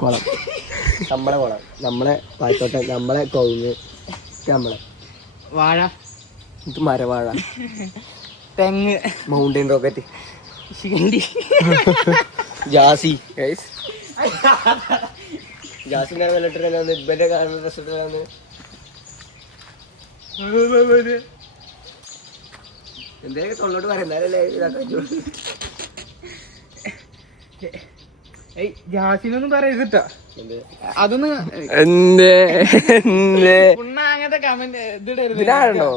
കുളം നമ്മളെ കുളം നമ്മളെ പായത്തോട്ടം നമ്മളെ കവുങ്ങ് നമ്മളെ വാഴ മരവാഴ തെങ്ങ് മൗണ്ടൻ റോക്കറ്റ് ശിഖണ്ഡി ജാസി ജാസിന്റെ വെള്ളിട്ടില്ലാന്ന് ഇവന്റെ കാണുന്ന പ്രശ്നത്തിലാന്ന് എന്തേലും തൊള്ളോട്ട് പറയുന്നല്ലേ ജാസിനൊന്നും പറയരുതാ അതൊന്ന് അങ്ങനത്തെ കമന്റ് ഇതിലാണോ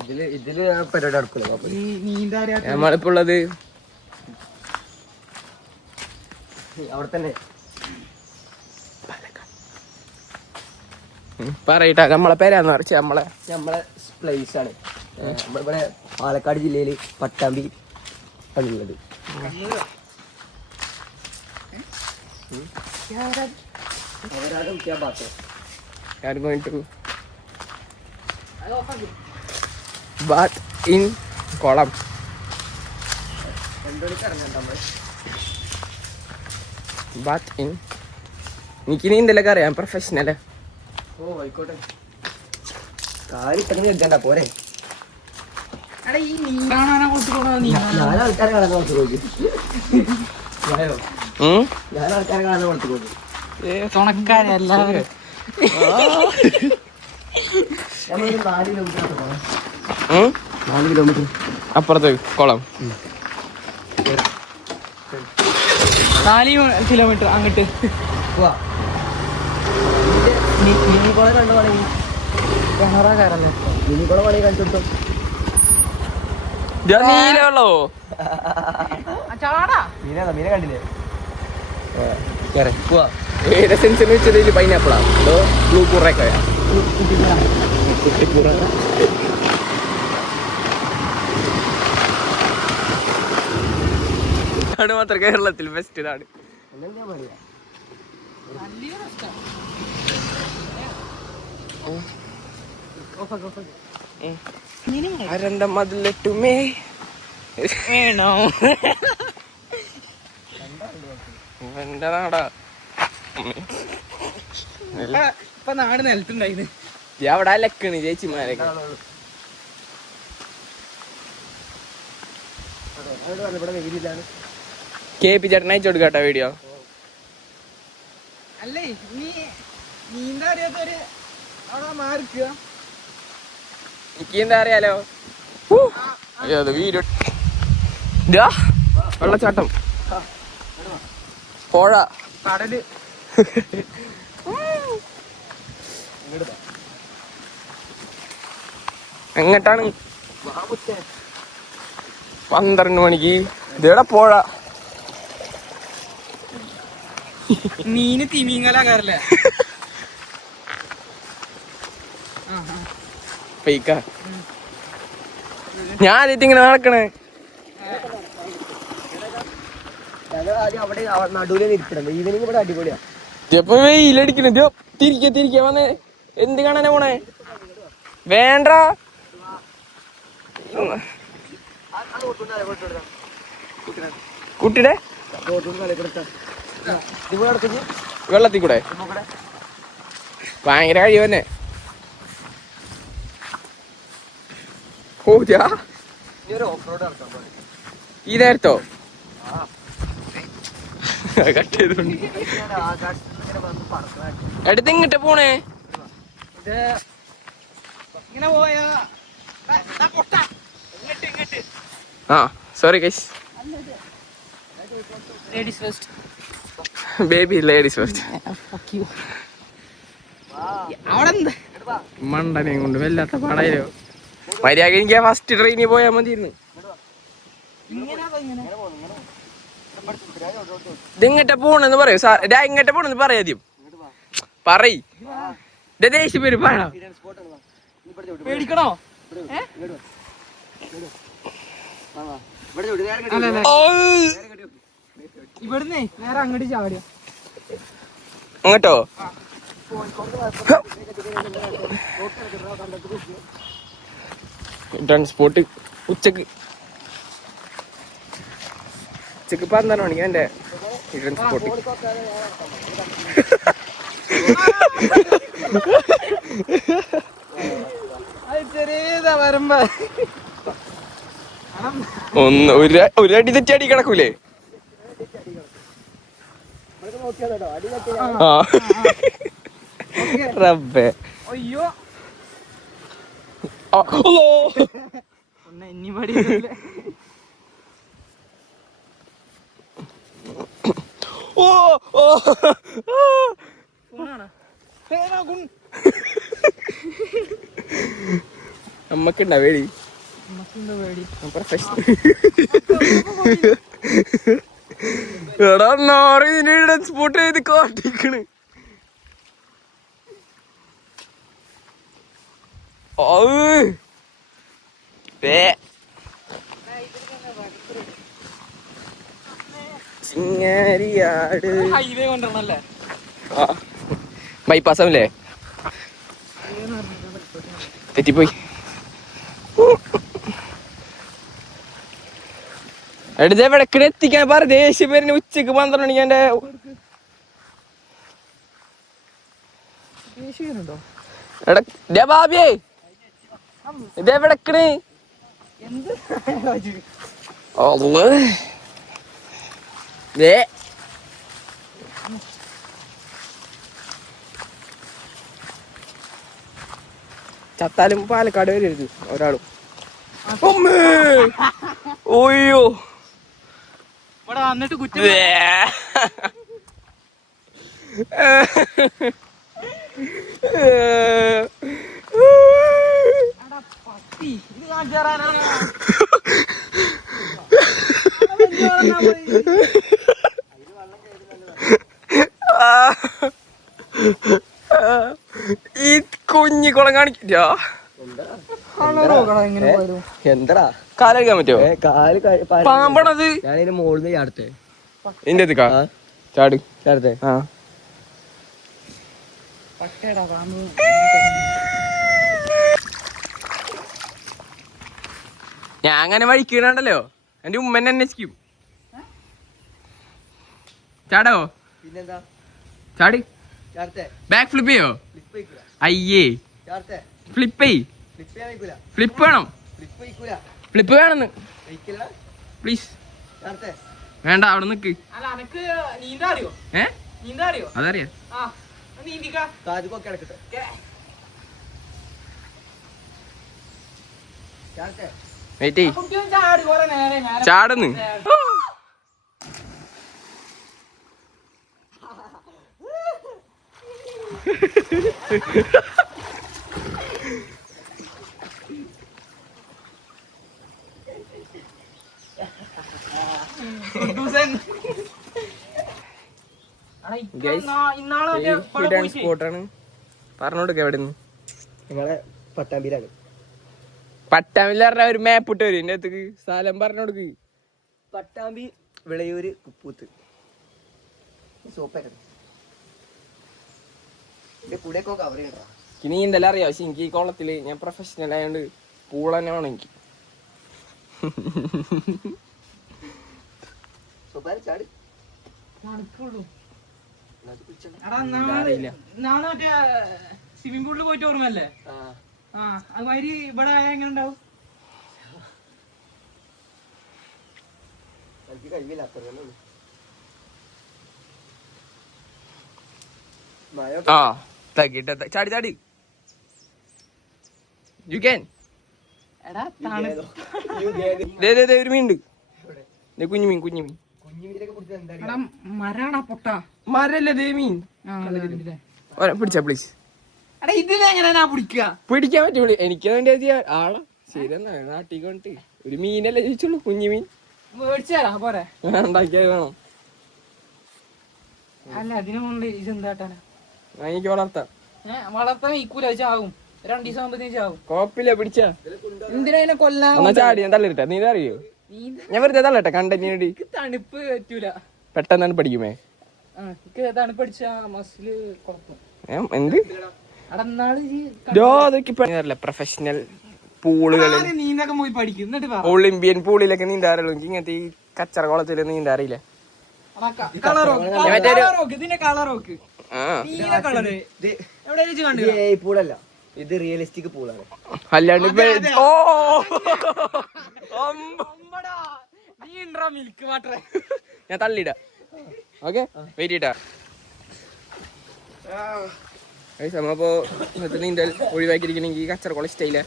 ഇതില് പരിപാടി നടക്കൂല നമ്മളിപ്പോ ഉള്ളത് അവിടെ തന്നെ പറയട്ടാ നമ്മളെ പേരാന്ന് പറിച്ച നമ്മളെ പ്ലേസ് ആണ് നമ്മളിവിടെ പാലക്കാട് ജില്ലയില് പട്ടാമ്പി ആണുള്ളത്. കുളം എനിക്ക് നീന്തലൊക്കെ അറിയാം, പ്രൊഫഷണല്. ഓ ആയിക്കോട്ടെ, കാര്യം ഇപ്പൊ വെക്കണ്ട പോരെ. ഞാൻ ആൾക്കാരെ കാണാൻ കൊടുത്തു നോക്കി, ഞാൻ ആൾക്കാരെ കാണാൻ കൊടുത്തു നോക്കി. തുണക്കാരെല്ലാവരും 4 കിലോമീറ്റർ അപ്പുറത്ത് കുളം, 4 കിലോമീറ്റർ അങ്ങോട്ട് പോവാ. മിനിക്കോളെ കണ്ടു വേണമെങ്കിൽ കിണറാകാരല്ലേ, മിനിക്കോളെ വേണമെങ്കിൽ കണ്ടിട്ടോ. നീലവെള്ളോ മീനെ കണ്ടില്ലേ? പോവാ. ഏത് സെൻസിന് വെച്ചതിൽ പൈനാപ്പിളാ അതോ ബ്ലൂ കുറേക്കോയാ? ആണ് മാത്രം കേരളത്തിൽ ബെസ്റ്റ് ഇതാണ്. അരണ്ട മതിലിട്ടുമേ വേണോ എന്റെ നാടാ. ഇപ്പൊ നാട് നിലത്തുണ്ടായിന്. അവിടെ ലക്കാണ് ചേച്ചിമാരൊക്കെ. കെ പി ചേട്ടൻ അയച്ചു കൊടുക്കാട്ടോ വീഡിയോ. അല്ലേ നീന്താ അറിയാത്തവര് അവിടെ മാറിക്കുക. എനിക്ക് എന്താ അറിയാലോ. വീഡിയോ വെള്ളച്ചാട്ടം, പുഴ, കടല്. എങ്ങട്ടാണ്? 12 മണിക്ക് ഇതേടെ പുഴ. മീന് തിമിങ്ങലാകാരല്ലേ? പെയ്ക്ക ഞാൻ ആദ്യമായിട്ട് ഇങ്ങനെ നടക്കണേ. അവിടെ നടുവിലെ ഇരിപ്പിടണം. ഈവനിങ് ഇവിടെ അടിപൊളിയാ. ഇപ്പൊ വെയിലടിക്കണ തിരിക്ക വന്നേ. എന്ത് കാണാനാ പോണേ? വേണ്ട കുട്ടിയുടെ വെള്ളത്തിൽ കൂടെ ഭയങ്കര കഴിവ് തന്നെ. ഈ നേരത്തോ കട്ട് ചെയ്തോണ്ട് എടുത്ത് ഇങ്ങോട്ട് പോണേ. ഇങ്ങനെ പോയാ ആ sorry guys, ladies first. Baby ladies first. അവിടെ മണ്ടനെയും കൊണ്ട് വല്ലാത്ത പടയിലോ. മര്യാദ എനിക്ക് ഫസ്റ്റ് ട്രെയിനിൽ പോയാൽ മതിയിരുന്നു. ഇതെങ്ങട്ട പോണെന്ന് പറയൂ സാർ. ഇങ്ങോട്ട് പോണെന്ന് പറയാദ്യം പറയ്. ദേശം പേര് പറ. പേടിക്കണോ? ഇവിടുന്നേ നേരെ അങ്ങോട്ട് ചാടിയോ? അങ്ങോട്ടോ? ട്രാൻസ്പോർട്ട് ഉച്ചക്ക് 12 മണിക്ക് എൻ്റെ ഹിഡൻ സ്പോട്ട്. ചെറിയതാ വരുമ്പോ ഒന്ന് ഒരു അടി തെറ്റി അടി കിടക്കൂലേ? ആ റബ്ബേ. അയ്യോ ഇനി പടി ഓ ഓ നമ്മക്കുണ്ടാ പേടി? എടാ നാറി സ്പോട്ട് ചെയ്ത് കാട്ടിക്കണ്. ഹൈവേ കൊണ്ടുവരണല്ലേ? ബൈപ്പാസ് ആവില്ലേ? തെറ്റിപ്പോയി. എടുത്ത് എവിടക്കടെ എത്തിക്കാൻ പറ. ദേഷ്യം പേരിന് ഉച്ചക്ക് 12 മണിക്ക് എന്റെ എടാ ബാബിയേ ഇതെവിടക്കണ്? ചത്താലും പാലക്കാട് വരരുത് ഒരാളും. ഓയ്യോ ഇവിടെ വന്നിട്ട് കുറ്റം പത്തി ഇത് കാണിച്ചു തരാനാണ്. ഈ കുഞ്ഞിക്കുളം കാണിക്കില്ല. എന്താ കാലഴിക്കാൻ പറ്റുമോ? പാമ്പണത് ഞാനതിന് മോളിൽ ചാടത്തെ. എന്റെ അടുത്ത് ചാട് ചാടത്തെ. ആ ഞാൻ അങ്ങനെ വഴിക്കണല്ലോ. എന്റെ ഉമ്മനെ അന്വേഷിക്കും. ചാടോ? പിന്നെന്താ ചാട്. ചാടത്തെ. ബാക്ക് ഫ്ലിപ്പ് ചെയ്യോ? അയ്യേ ഫ്ലിപ്പ് ചെയ്. ഫ്ലിപ്പ് വേണം. ഫ്ലിപ്പ് വേണമെന്ന് പ്ലീസ്. വേണ്ട അവിടെ നിക്ക്. അല്ല അനക്ക് നീന്താ അറിയോ? നീന്താ അറിയോ? അതറിയാ. ആ നീന്തിക്കാ. വെയിറ്റ് ചെയ്. കുട്ടിയും ചാടി കുറെ നേരെ ചാടുന്ന്. സ്പോട്ടാണ്. പറഞ്ഞോടുക്ക എവിടെ നിന്ന്? ഞങ്ങളെ പട്ടാമ്പിയിലാണ്. പട്ടാമ്പിയിൽ പറഞ്ഞ ഒരു മാപ്പ് ഇട്ട് വരും എന്റെ അടുത്തേക്ക്. സ്ഥലം പറഞ്ഞോടുക്ക്. പട്ടാമ്പി വിളയൂര് കുപ്പൂത്ത് സോപ്പേക്കണം. കൂടെയൊക്കെ കവർ ചെയ്യണോ? എനിക്ക് നീന്തല അറിയാം. പക്ഷെ എനിക്ക് ഈ കുളത്തില് ഞാൻ പ്രൊഫഷണൽ ആയതുകൊണ്ട് പൂൾ തന്നെ വേണം എനിക്ക്. ചാടി സ്വിമ്മിംഗ് പൂളിൽ പോയിട്ട് ഓർമ്മല്ലേ? ആ അതുമാതിരി ഇവിടെ എങ്ങനെ ഉണ്ടാവും? കഴിയില്ല. ആ തകിട്ട ചാടി ചാടി. You can. ഒരു മീൻ ഉണ്ട്. കുഞ്ഞുമീൻ കുഞ്ഞുമീൻ. മരാണ പൊട്ട മരല്ലേ ദേ മീൻ. പിടിച്ചാ പ്ലീസ്. ഇതിനെങ്ങനെയാ പിടിക്കുക? പിടിക്കാൻ പറ്റൂല. എനിക്ക് വേണ്ടി ആളാ. ശരി എന്നാ നാട്ടിൽ കൊണ്ടിട്ട് ഒരു മീനല്ലേ ചോദിച്ചുള്ളൂ. കുഞ്ഞുമീൻ മേടിച്ചാ പോരെ? ഉണ്ടാക്കിയത് വേണം. അല്ല അതിനെ കൊണ്ട് ഇതെന്താട്ടാ എനിക്ക് വളർത്താം. വളർത്താൻ ഇക്കൂല ചാവും. 2 ദിവസം ആകുമ്പോ ചാവും. കോപ്പില്ല പിടിച്ചാ. എന്തിനാ കൊല്ലാൻ? എന്നാ ചാടി ഞാൻ തള്ളിട്ടെ. നീ അറിയോ? ഞാൻ വെറുതെ തള്ളട്ടെ കണ്ടന്റിന്. തണുപ്പ് പറ്റൂല. പെട്ടെന്നാണ് പഠിക്കുമേ. തണുപ്പ് അടിച്ചാ മസില് കൊളക്കും. എന്ത് പ്രൊഫഷണൽ പൂളുകളിൽ നീന്തൊക്കെ പോയി പഠിക്കും. ഒളിമ്പിയൻ പൂളിലൊക്കെ നീന്താറുള്ളൂ. എനിക്ക് ഇങ്ങനത്തെ ഈ കച്ചറ കുളത്തിൽ നീന്താറിയില്ല. ഇതിന്റെ കളർ നോക്ക്, നീല കളറ് എവിടെ വെച്ച് കണ്ടു? പൂളല്ല, ഇത് റിയലിസ്റ്റിക് പൂളാണ്. അല്ലാണ്ട് മിൽക്ക് വാട്ടർ ഞാൻ തള്ളിയിടാ. Okay wait ചെയ്യട്ടാ. അപ്പോ ഇന്നത്തെ നീന്തൽ ഒഴിവാക്കിയിരിക്കണെങ്കിൽ കച്ചറ കൊള സ്റ്റൈല്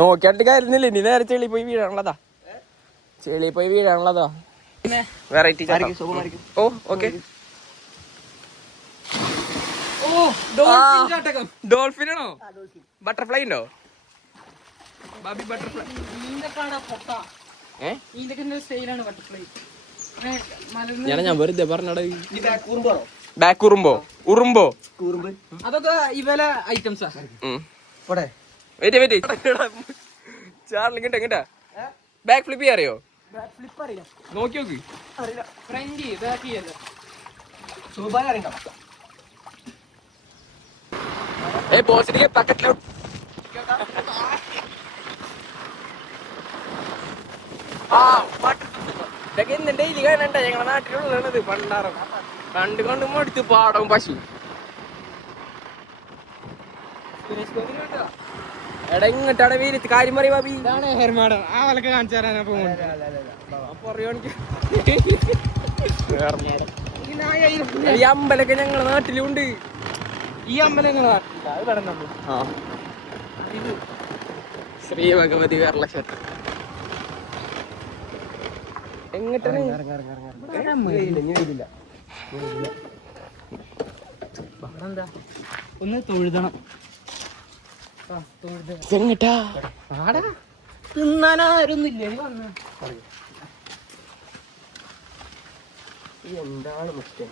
നോക്കിയാട്ട് കാര്യന്നില്ല. ഇനി നേരെ ചെളി പോയി വീഴാനുള്ളതാ, ചെളി പോയി വീഴാനുള്ളതാ. വെറൈറ്റി ഓ ഓക്കെ. ഡോൾഫിൻ ആണോ? ബട്ടർഫ്ലൈ ഉണ്ടോ? ബാബി ബട്ടർഫ്ലൈ ഞാൻ വെറുതെ പറഞ്ഞടാ. ബാക്ക് ഉറുമ്പോ? ഉറുമ്പോ അതൊക്കെ ഇവലെ ഐറ്റംസാ. ചാർലിങ്ങട്ടാ എങ്ങട്ടാ ബാക്ക് ഫ്ലിപ്പ് ചെയ്യാൻ അറിയോ? നോക്കി നോക്ക്. ഫ്രണ്ട് ബാക്ക് ചെയ്യല്ലോ. ബോസിലേക്ക് പക്കറ്റിലോ ഇതൊക്കെ ഇന്ന് ഡെയിലി കാണണ്ട. ഞങ്ങളുടെ നാട്ടിലുള്ളത് പണ്ടാറും കണ്ടുകൊണ്ട് മടുത്ത് പാടവും പശു. എടാ ഇങ്ങോട്ടാണ് വീരത്ത് കാര്യം പറയും ബാബി. ഇതാണ് ഹെർമാടം. ആ വലക്ക് കാണിച്ചു തരാനാ ഈ അമ്പലൊക്കെ ഞങ്ങളുടെ നാട്ടിലുണ്ട്. ഈ അമ്പലം ശ്രീ ഭഗവതി കേരള ക്ഷേത്രം. എങ്ങോട്ടാണ്? ഒന്ന് തൊഴുതണം. എങ്ങട്ടാ? തിന്നാനായിരുന്നില്ല. എന്താണ് മുഖ്യം?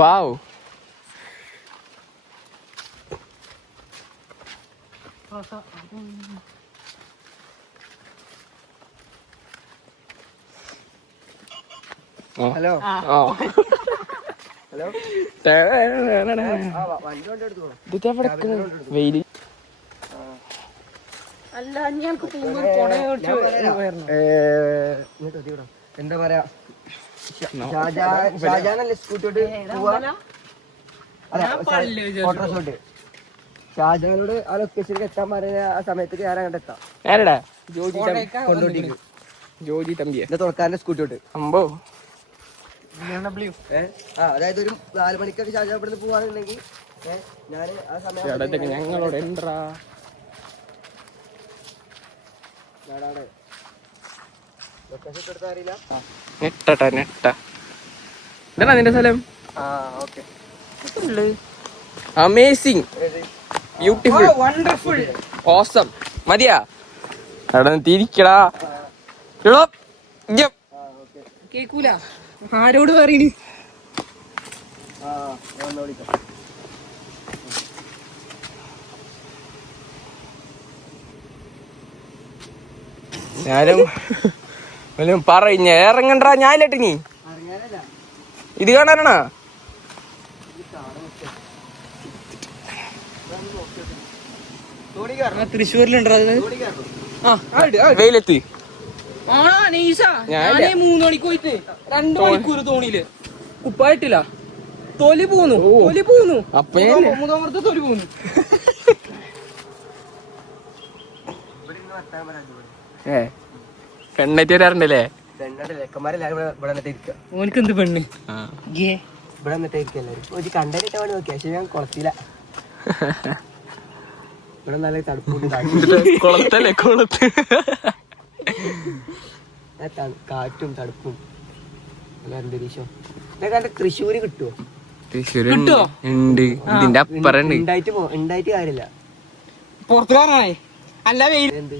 വാവ്. ഹലോ ഹലോ വെയില്. അല്ല എന്താ പറയാ, ഷാജാനല്ലേ സ്കൂട്ടിയോട്ട് ഫോട്ടോഷോട്ട്. ഷാജാനോട് ആ ലൊക്കേഷനിൽ എത്താൻ പറഞ്ഞ ആ സമയത്തേക്ക് ഞാൻ അങ്ങോട്ട് എത്താം. ആരടാ? കൊണ്ടോട്ടിക്ക് ജോജി തമ്പിയെ എന്റെ തുറക്കാരന്റെ സ്കൂട്ടിയോട്ട്. അമ്പോ. അതായത് ഒരു 4 മണിക്കൊക്കെ ഷാജാൻ ഇവിടുന്ന് പോവാന്നുണ്ടെങ്കിൽ ഞാൻ ആ സമയം ഞങ്ങളോട് എന്താ ലൊക്കേഷൻ എടുത്താ അറിയില്ല. നെട്ട ഇതാ നിന്റെ സ്ഥലം? Okay. Amazing, beautiful, wonderful, awesome. മതിയാ? അവിടെ തിരിക്കടാ. കേക്കൂല. ആരോട് പറയണി? ഞാനും പറഞ്ഞ ഇറങ്ങണ്ടാ. ഞാനില്ലട്ട് നീ ഇത് കാണാനാണോ? തൃശ്ശൂരിലുണ്ടോ? വെയിലെത്തി. ഞാനേ 3 മണിക്ക് പോയിട്ട് 2 മണിക്കൂർ തോണിയില് കുപ്പായിട്ടില്ല. തൊലി പോന്നു. അപ്പൊ മുഖമർത്ത് തൊലി പോന്നു. പെണ്ണറ്റ് വരാറുണ്ടല്ലേ? ഓനക്ക് എന്ത് പെണ്ണ്? ഇവിടെ വന്നിട്ട് ഒരു കണ്ടറിട്ട് വേണ്ടി നോക്കിയാ പക്ഷെ ഞാൻ കുളത്തില്ല. ഇവിടെ നല്ല തണുപ്പുണ്ട്, കുളത്തല്ലേ? കുളത്ത് കാറ്റും തണുപ്പും നല്ല അന്തരീക്ഷം. ഇതൊക്കെ തൃശ്ശൂര് കിട്ടുമോ? തൃശ്ശൂര് ഉണ്ട്. ഇതിന്റെ അപ്പറുണ്ട്. ഉണ്ടായിട്ട് കാര്യമില്ല. പുറത്തുകാരാണേ. അല്ല വെയിൽ എന്ത്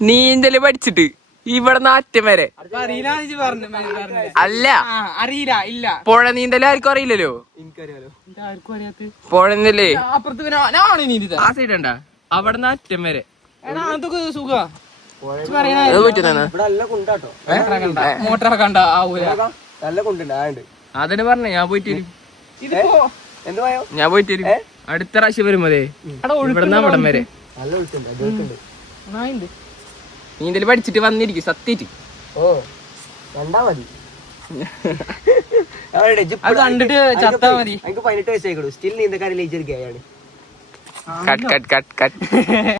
നീന്തല് പഠിച്ചിട്ട് ഇവിടെ നാറ്റം വരെ അല്ല അറിയില്ല. ഇല്ല, പുഴ നീന്തല് ആർക്കും അറിയില്ലല്ലോ. എനിക്കറിയാലോ. ആർക്കും അറിയാത്ത പുഴ നീന്തലേ അപ്പുറത്ത് ഞാണ് നീന്തി ആ സൈഡ് ഉണ്ടാ? അവിടെ നാറ്റം വരെ. അതൊക്കെ സുഖ അത് പറ്റുന്ന ഇവിടെ നല്ല കുണ്ടാട്ടോ. മോട്ടറ കണ്ട ആവൂല. നല്ല കുണ്ടുണ്ട്. ആണ്ട് അതന്നെ പറഞ്ഞേ ഞാൻ പോയിട്ട് വരും. ഇതിപ്പോ എന്ത് പോയോ? ഞാൻ പോയിട്ട് വരും അടുത്ത പ്രാവശ്യം വരുമ്പോതേ ഇവിടുന്ന് അവിടം വരെ നല്ല ഒഴുക്കുണ്ട്, അത് ഒഴുക്കുണ്ട്. നീന്തല് പഠിച്ചിട്ട് വന്നിരിക്കും സത്യായിട്ട്. ഓ കണ്ടാ മതി. അത് കണ്ടിട്ട് ചത്താ മതി. എനിക്ക് 18 വയസ്സായിക്കോളൂ, സ്റ്റിൽ നീന്തക്കാരിൽ ഏജ് ആണ്. Cut cut cut cut